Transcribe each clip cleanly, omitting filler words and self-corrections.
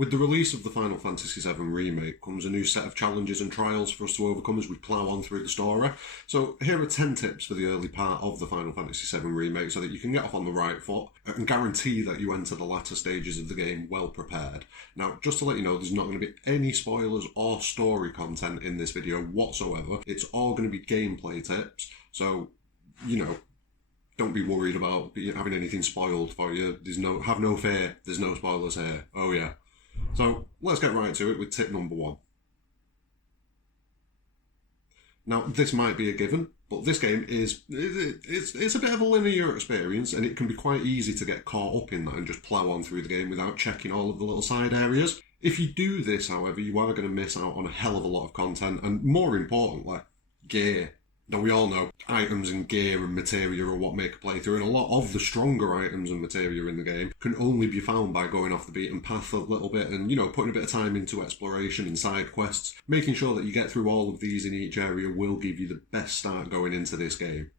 With the release of the Final Fantasy VII Remake comes a new set of challenges and trials for us to overcome as we plough on through the story. So here are 10 tips for the early part of the Final Fantasy VII Remake so that you can get off on the right foot and guarantee that you enter the latter stages of the game well prepared. Now, just to let you know, there's not going to be any spoilers or story content in this video whatsoever. It's all going to be gameplay tips, so, don't be worried about having anything spoiled for you. Have no fear, there's no spoilers here. Oh yeah. So let's get right to it with tip number 1. Now, this might be a given, but this game it's a bit of a linear experience, and it can be quite easy to get caught up in that and just plough on through the game without checking all of the little side areas. If you do this, however, you are going to miss out on a hell of a lot of content, and more importantly, gear. Now, we all know items and gear and materia are what make a playthrough, and a lot of the stronger items and materia in the game can only be found by going off the beaten path a little bit and, putting a bit of time into exploration and side quests. Making sure that you get through all of these in each area will give you the best start going into this game.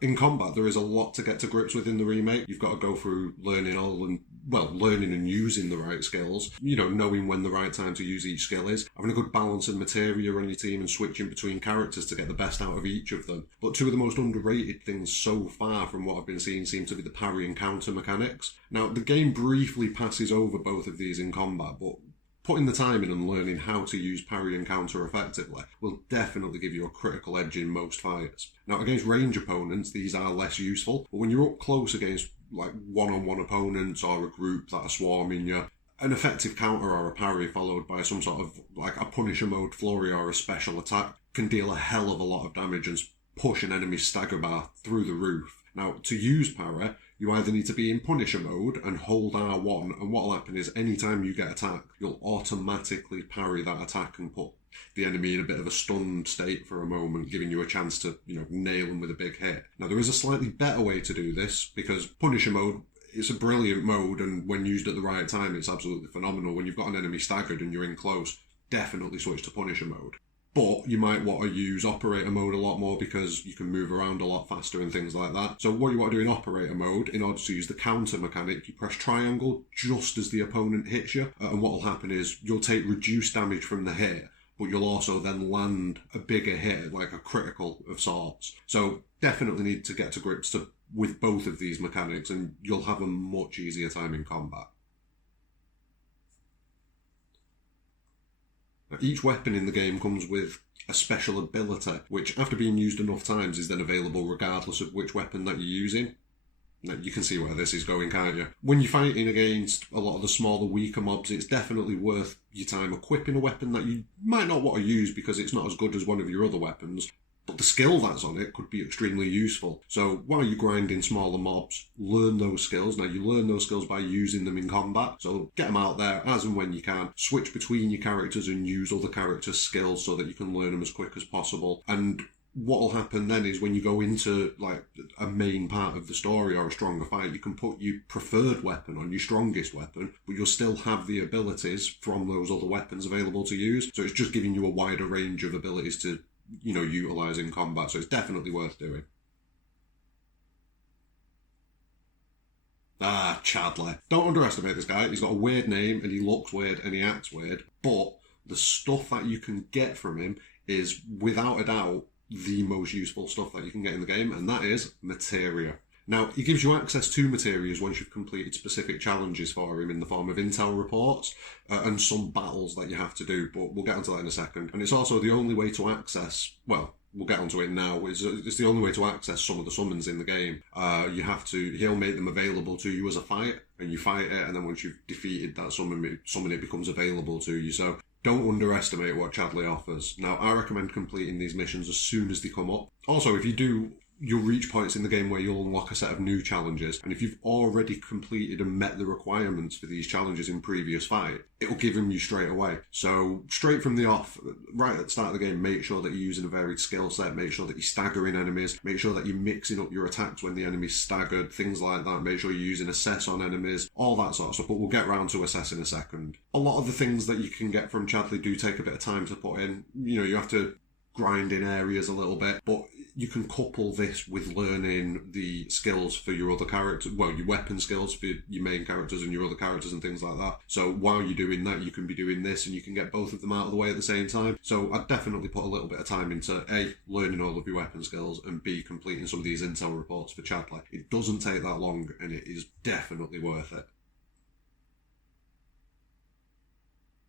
In combat, there is a lot to get to grips with in the remake. You've got to go through learning and using the right skills, knowing when the right time to use each skill is, having a good balance of materia on your team and switching between characters to get the best out of each of them. But two of the most underrated things so far from what I've been seeing seem to be the parry and counter mechanics. Now, the game briefly passes over both of these in combat, but putting the time in and learning how to use parry and counter effectively will definitely give you a critical edge in most fights. Now, against range opponents, these are less useful, but when you're up close against one-on-one opponents or a group that are swarming you, an effective counter or a parry followed by some sort of a Punisher mode flurry or a special attack can deal a hell of a lot of damage and push an enemy's stagger bar through the roof. Now, to use parry, you either need to be in Punisher mode and hold R1, and what will happen is anytime you get attacked, you'll automatically parry that attack and put the enemy in a bit of a stunned state for a moment, giving you a chance to, nail them with a big hit. Now, there is a slightly better way to do this, because Punisher mode, it's a brilliant mode, and when used at the right time, it's absolutely phenomenal. When you've got an enemy staggered and you're in close, definitely switch to Punisher mode. But you might want to use operator mode a lot more because you can move around a lot faster and things like that. So what you want to do in operator mode, in order to use the counter mechanic, you press triangle just as the opponent hits you. And what will happen is you'll take reduced damage from the hit, but you'll also then land a bigger hit, like a critical of sorts. So definitely need to get to grips with both of these mechanics, and you'll have a much easier time in combat. Each weapon in the game comes with a special ability, which after being used enough times is then available regardless of which weapon that you're using. Now, you can see where this is going, can't you? When you're fighting against a lot of the smaller, weaker mobs, it's definitely worth your time equipping a weapon that you might not want to use because it's not as good as one of your other weapons. But the skill that's on it could be extremely useful. So while you're grinding smaller mobs, learn those skills. Now, you learn those skills by using them in combat. So get them out there as and when you can. Switch between your characters and use other characters' skills so that you can learn them as quick as possible. And what will happen then is when you go into a main part of the story or a stronger fight, you can put your preferred weapon on your strongest weapon, but you'll still have the abilities from those other weapons available to use. So it's just giving you a wider range of abilities to utilise in combat, so it's definitely worth doing. Chadley. Don't underestimate this guy. He's got a weird name, and he looks weird, and he acts weird, but the stuff that you can get from him is, without a doubt, the most useful stuff that you can get in the game, and that is materia. Now, he gives you access to materials once you've completed specific challenges for him in the form of intel reports and some battles that you have to do, but we'll get onto that in a second. And it's also the only way to access, well, we'll get onto it now, it's the only way to access some of the summons in the game. He'll make them available to you as a fight, and you fight it, and then once you've defeated that summon, it becomes available to you. So don't underestimate what Chadley offers. Now, I recommend completing these missions as soon as they come up. Also, if you do, you'll reach points in the game where you'll unlock a set of new challenges, and if you've already completed and met the requirements for these challenges in previous fight, it'll give them you straight away. So straight from the off, right at the start of the game, make sure that you're using a varied skill set, make sure that you're staggering enemies, make sure that you're mixing up your attacks when the enemy's staggered, things like that, make sure you're using assess on enemies, all that sort of stuff, but we'll get round to assess in a second. A lot of the things that you can get from Chadley do take a bit of time to put in. You have to grind in areas a little bit, but you can couple this with learning the skills for your other characters, well, your weapon skills for your main characters and your other characters and things like that. So while you're doing that, you can be doing this and you can get both of them out of the way at the same time. So I'd definitely put a little bit of time into A, learning all of your weapon skills, and B, completing some of these intel reports for Chadley. It doesn't take that long and it is definitely worth it.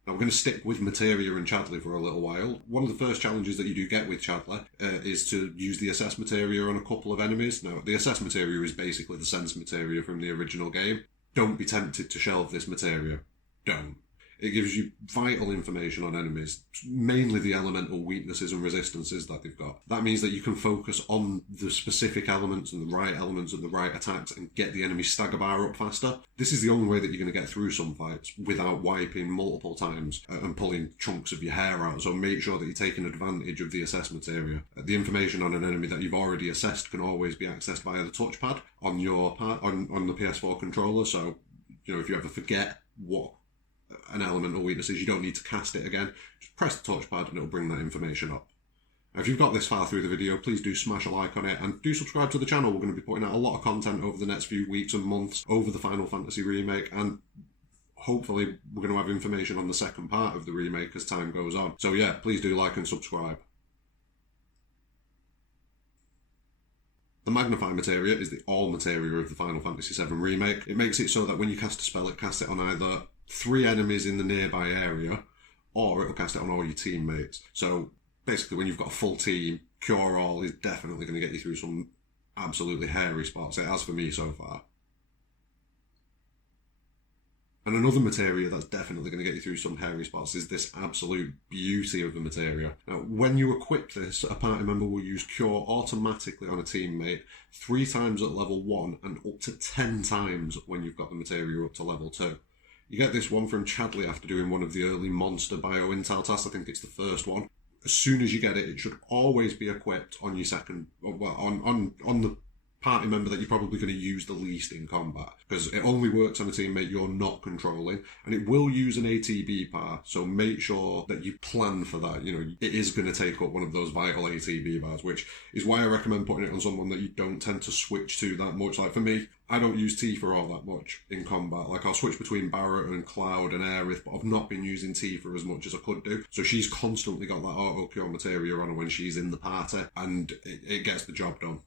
Now we're going to stick with Materia and Chadley for a little while. One of the first challenges that you do get with Chadley is to use the Assess Materia on a couple of enemies. Now, the Assess Materia is basically the Sense Materia from the original game. Don't be tempted to shelve this Materia. Don't. It gives you vital information on enemies, mainly the elemental weaknesses and resistances that they've got. That means that you can focus on the specific elements and the right attacks and get the enemy stagger bar up faster. This is the only way that you're going to get through some fights without wiping multiple times and pulling chunks of your hair out. So make sure that you're taking advantage of the assessment area. The information on an enemy that you've already assessed can always be accessed via the touchpad on your on the PS4 controller. So, if you ever forget what an elemental weakness is, you don't need to cast it again. Just press the touchpad and it'll bring that information up. Now, if you've got this far through the video, please do smash a like on it and do subscribe to the channel. We're going to be putting out a lot of content over the next few weeks and months over the Final Fantasy remake, and hopefully we're going to have information on the second part of the remake as time goes on. So yeah, please do like and subscribe. The Magnify Materia is the all materia of the Final Fantasy VII Remake. It makes it so that when you cast a spell, it casts it on either 3 enemies in the nearby area, or it'll cast it on all your teammates. So basically, when you've got a full team, Cure All is definitely going to get you through some absolutely hairy spots. It has for me so far. And another materia that's definitely going to get you through some hairy spots is this absolute beauty of the materia. Now, when you equip this, a party member will use Cure automatically on a teammate 3 times at level 1 and up to 10 times when you've got the materia up to level 2. You get this one from Chadley after doing one of the early monster bio-intel tasks. I think it's the first one. As soon as you get it, it should always be equipped on your second, well, on the party member that you're probably going to use the least in combat, because it only works on a teammate you're not controlling, and it will use an ATB bar, so make sure that you plan for that. It is going to take up one of those vital ATB bars, which is why I recommend putting it on someone that you don't tend to switch to that much. Like for me, I don't use Tifa all that much in combat. Like I'll switch between Barrett and Cloud and Aerith, but I've not been using Tifa as much as I could do. So she's constantly got that auto cure materia on her when she's in the party, and it gets the job done.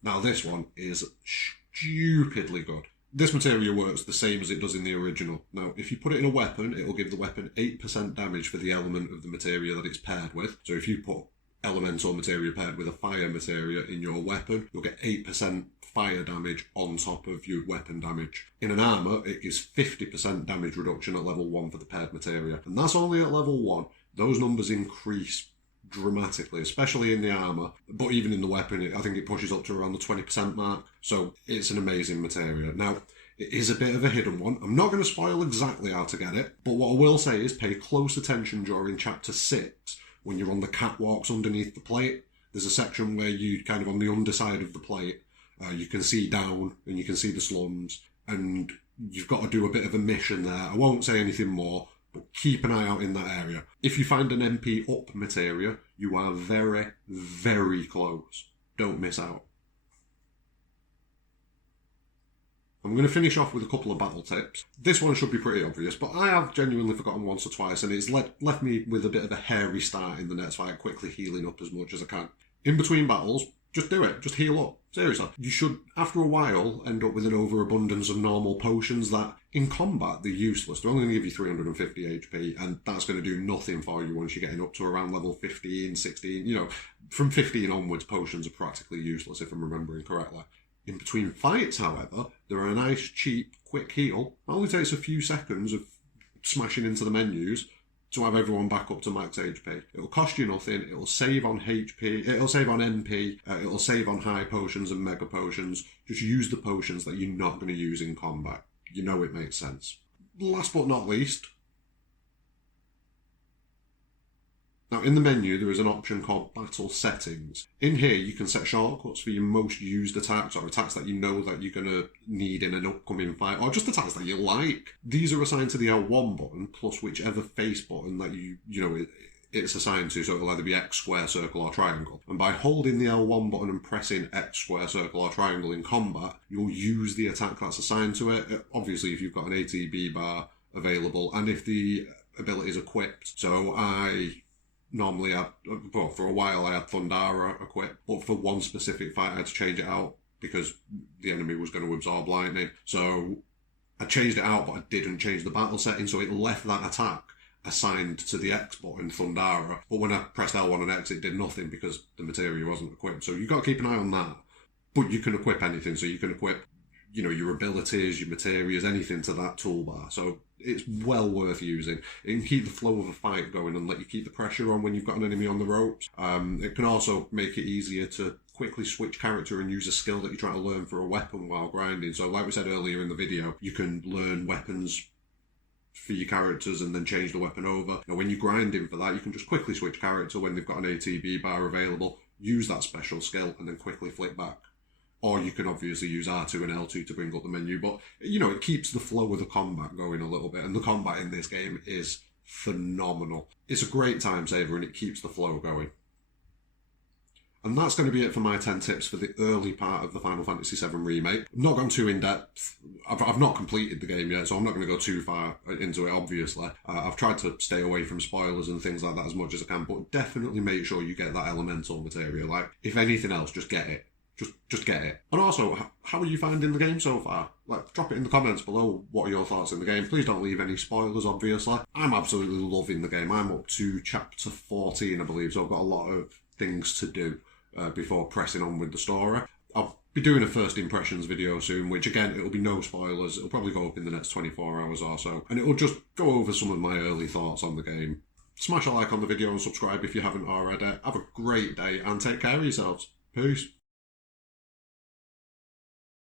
Now this one is stupidly good. This materia works the same as it does in the original. Now, if you put it in a weapon, it will give the weapon 8% damage for the element of the materia that it's paired with. So if you put elemental materia paired with a fire materia in your weapon, you'll get 8% fire damage on top of your weapon damage. In an armour, it gives 50% damage reduction at level 1 for the paired materia. And that's only at level 1. Those numbers increase dramatically, especially in the armour, but even in the weapon, I think it pushes up to around the 20% mark. So it's an amazing materia. Now, it is a bit of a hidden one. I'm not going to spoil exactly how to get it, but what I will say is pay close attention during chapter 6 when you're on the catwalks underneath the plate. There's a section where you kind of on the underside of the plate, you can see down and you can see the slums, and you've got to do a bit of a mission there. I won't say anything more, but keep an eye out in that area. If you find an MP up materia, you are very, very close. Don't miss out. I'm going to finish off with a couple of battle tips. This one should be pretty obvious, but I have genuinely forgotten once or twice, and it's left me with a bit of a hairy start in the next fight, quickly healing up as much as I can. In between battles, just do it. Just heal up. Seriously. You should, after a while, end up with an overabundance of normal potions that, in combat, they're useless. They're only going to give you 350 HP, and that's going to do nothing for you once you're getting up to around level 15, 16. From 15 onwards, potions are practically useless, if I'm remembering correctly. In between fights, however, there are a nice, cheap, quick heal. It only takes a few seconds of smashing into the menus to have everyone back up to max HP. It'll cost you nothing, it'll save on HP, it'll save on NP, it'll save on high potions and mega potions. Just use the potions that you're not going to use in combat. You know it makes sense. Last but not least, now in the menu there is an option called Battle Settings. In here you can set shortcuts for your most used attacks, or attacks that you know that you're going to need in an upcoming fight, or just attacks that you like. These are assigned to the L1 button plus whichever face button that you it's assigned to, so it'll either be X, square, circle, or triangle. And by holding the L1 button and pressing X, square, circle, or triangle in combat, you'll use the attack that's assigned to it. Obviously, if you've got an ATB bar available, and if the ability is equipped. So I normally had, well, for a while I had Thundara equipped, but for one specific fight I had to change it out because the enemy was going to absorb lightning. So I changed it out, but I didn't change the battle setting, so it left that attack assigned to the X button, Thundara. But when I pressed L1 and X, it did nothing because the materia wasn't equipped. So you've got to keep an eye on that. But you can equip anything. So you can equip, you know, your abilities, your materias, anything to that toolbar. So it's well worth using. It can keep the flow of a fight going and let you keep the pressure on when you've got an enemy on the ropes. It can also make it easier to quickly switch character and use a skill that you're trying to learn for a weapon while grinding. So like we said earlier in the video, you can learn weapons for your characters and then change the weapon over. Now when you're grinding for that, you can just quickly switch character when they've got an ATB bar available, use that special skill and then quickly flick back. Or you can obviously use R2 and L2 to bring up the menu, but you know, it keeps the flow of the combat going a little bit, and the combat in this game is phenomenal. It's a great time saver and it keeps the flow going. And that's going to be it for my 10 tips for the early part of the Final Fantasy VII Remake. I've not gone too in-depth. I've not completed the game yet, so I'm not going to go too far into it, obviously. I've tried to stay away from spoilers and things like that as much as I can, but definitely make sure you get that elemental materia. Like, if anything else, just get it. Just get it. And also, how are you finding the game so far? Like, drop it in the comments below. What are your thoughts in the game? Please don't leave any spoilers, obviously. I'm absolutely loving the game. I'm up to chapter 14, I believe, so I've got a lot of things to do before pressing on with the story. I'll be doing a first impressions video soon, which again, it'll be no spoilers. It'll probably go up in the next 24 hours or so. And it'll just go over some of my early thoughts on the game. Smash a like on the video and subscribe if you haven't already. Have a great day and take care of yourselves. Peace.